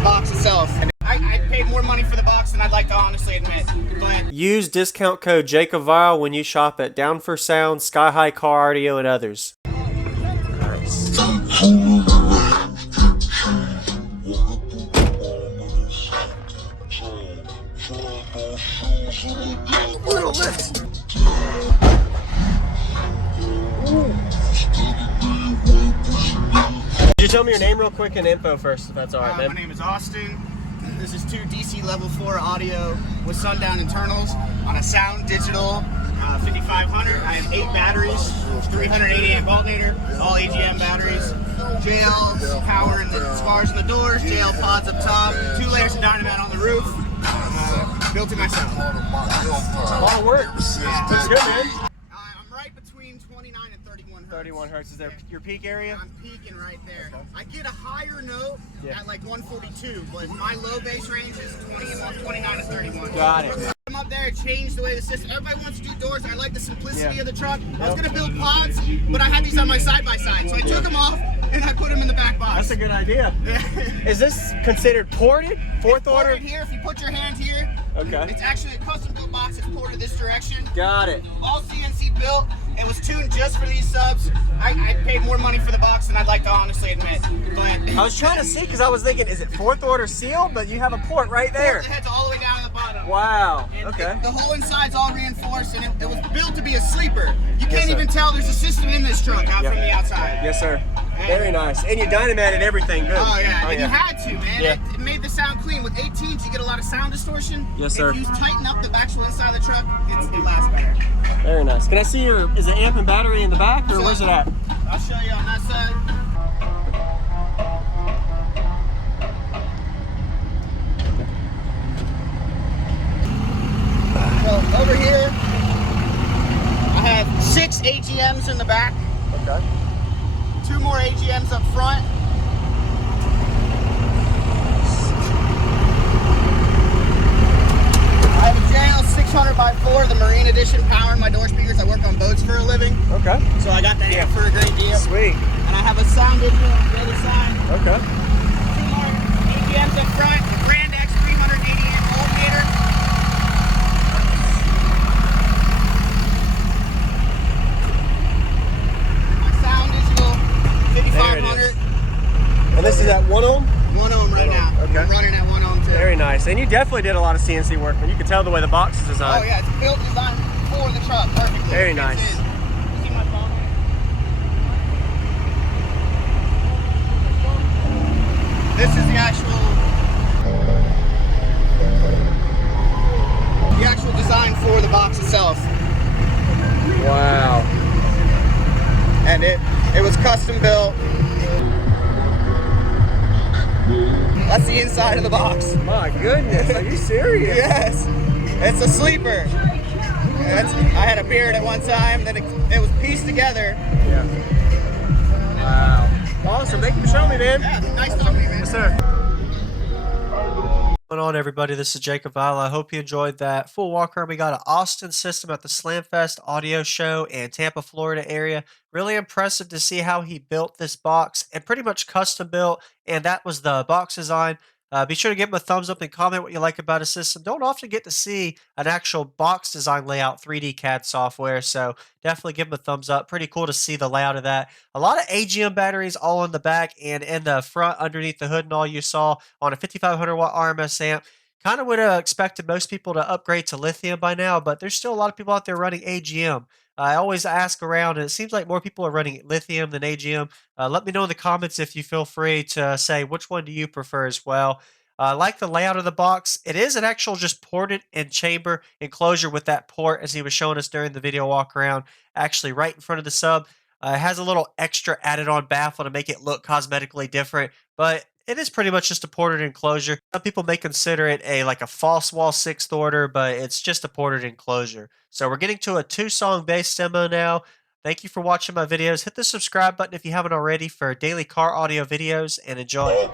the box itself. I paid more money for the box than I'd like to honestly admit. Go ahead. Use discount code JACOBVILE when you shop at Down for Sound, Sky High Car Audio, and others. Little lift. Could you tell me your name real quick and info first, if that's all right, man? My name is Austin. This is 2 DC level 4 audio with sundown internals on a Sound Digital 5500. I have 8 batteries, 380 amp alternator, all AGM batteries, JL power in the spars in the doors, JL pods up top, 2 layers of Dynomat on the roof. Built it myself. A lot of work. That's good, man. I'm right between 29 and 31 hertz. 31 hertz. Is there your peak area? I'm peaking right there. I get a higher note at like 142, but my low bass range is 29 to 31. Got it. I'm up there, changed the way the system. Everybody wants to do doors. I like the simplicity of the truck. I was gonna build pods, but I had these on my side by side, so I took them off and I put them in the back box. That's a good idea. Is this considered ported? Fourth order? Ported here. If you put your hand here, okay. It's actually a custom built box. It's ported this direction. Got it. All CNC built. It was tuned just for these subs. I paid more money for the box than I'd like to honestly admit. Go ahead. I was trying to see because I was thinking, is it fourth order sealed? But you have a port right there. The head's all the way down to the bottom. Wow. And okay. The whole inside's all reinforced, and it was built to be a sleeper. You can't even tell there's a system in this truck out from the outside. Yes, sir. Very nice. And you dynamatted everything good. Oh, yeah. And you had to, man. Yeah. It made the sound clean. With 18s, you get a lot of sound distortion. Yes, sir. If you tighten up the actual inside of the truck, it lasts better. Very nice. Can I see is it amp and battery in the back, or where's it at? I'll show you on that side. So over here, I have 6 AGMs in the back. Okay. 2 more AGMs up front. I have a JL 600x4, the Marine Edition, powering my door speakers. I work on boats for a living. Okay. So I got that amp for a great deal. Sweet. And I have a Sound Digital on the other side. Okay. 2 more AGMs up front, the Grand X 380 amp alternator. My Sound Digital 5500. And this is at 1 ohm? 1 ohm right now. Okay. I'm running at 1 ohm too. Very nice. And you definitely did a lot of CNC work, man. You can tell the way the box is designed. Oh yeah, it's built designed for the truck perfectly. Very nice. You see my phone? This is the actual design for the box itself. Wow. And it was custom built. That's the inside of the box. My goodness, are you serious? Yes, it's a sleeper. I had a beard at one time, then it was pieced together. Yeah. Wow. Awesome, thank you for showing me, man. Yeah, nice talking to you, man. Yes, sir. What's going on, everybody? This is Jacob Vile. I hope you enjoyed that full walk around. We got an Austin system at the Slamfest audio show in Tampa, Florida area. Really impressive to see how he built this box and pretty much custom built. And that was the box design. Be sure to give him a thumbs up and comment what you like about his system. Don't often get to see an actual box design layout, 3D CAD software, so definitely give him a thumbs up. Pretty cool to see the layout of that. A lot of AGM batteries all in the back and in the front underneath the hood and all you saw on a 5500 watt RMS amp. Kind of would have expected most people to upgrade to lithium by now, but there's still a lot of people out there running AGM. I always ask around, and it seems like more people are running lithium than AGM. Let me know in the comments if you feel free to say which one do you prefer as well. I like the layout of the box. It is an actual just ported in chamber enclosure with that port, as he was showing us during the video walk around, actually right in front of the sub. It has a little extra added on baffle to make it look cosmetically different, but it is pretty much just a ported enclosure. Some people may consider it like a false wall 6th order, but it's just a ported enclosure. So we're getting to a 2-song bass demo now. Thank you for watching my videos. Hit the subscribe button if you haven't already for daily car audio videos, and enjoy.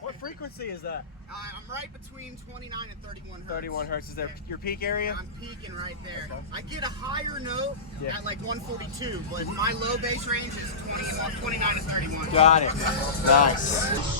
What frequency is that? I'm right between 29 and 31 hertz. 31 hertz. Is there your peak area? I'm peaking right there. Okay. I get a higher note Yeah. at like 142, but my low bass range is 29 to 31. Got it. Nice.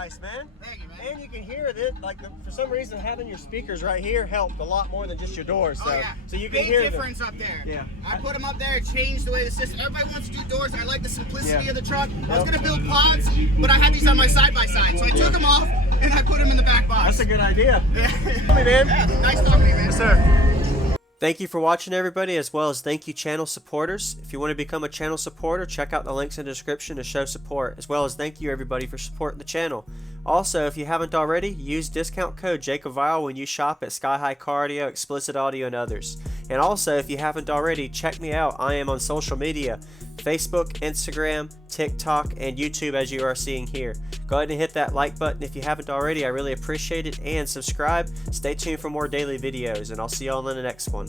Nice, man. Thank you, man. And you can hear it. For some reason, having your speakers right here helped a lot more than just your doors. So, oh, yeah. So you can Big hear difference up there. Yeah. I put them up there. It changed the way the system. Everybody wants to do doors. I like the simplicity Yeah. of the truck. I was gonna build pods, but I had these on my side by side, so I took them off and I put them in the back box. That's a good idea. Yeah. Hey, man. Yeah, nice talking to you, man. Yes, sir. Thank you for watching, everybody, as well as thank you channel supporters. If you want to become a channel supporter, check out the links in the description to show support, as well as thank you everybody for supporting the channel. Also, if you haven't already, use discount code JACOBVILE when you shop at Sky High Car Audio, Explicit Audio, and others. And also, if you haven't already, check me out. I am on social media, Facebook, Instagram, TikTok, and YouTube, as you are seeing here. Go ahead and hit that like button if you haven't already. I really appreciate it. And subscribe. Stay tuned for more daily videos, and I'll see y'all in the next one.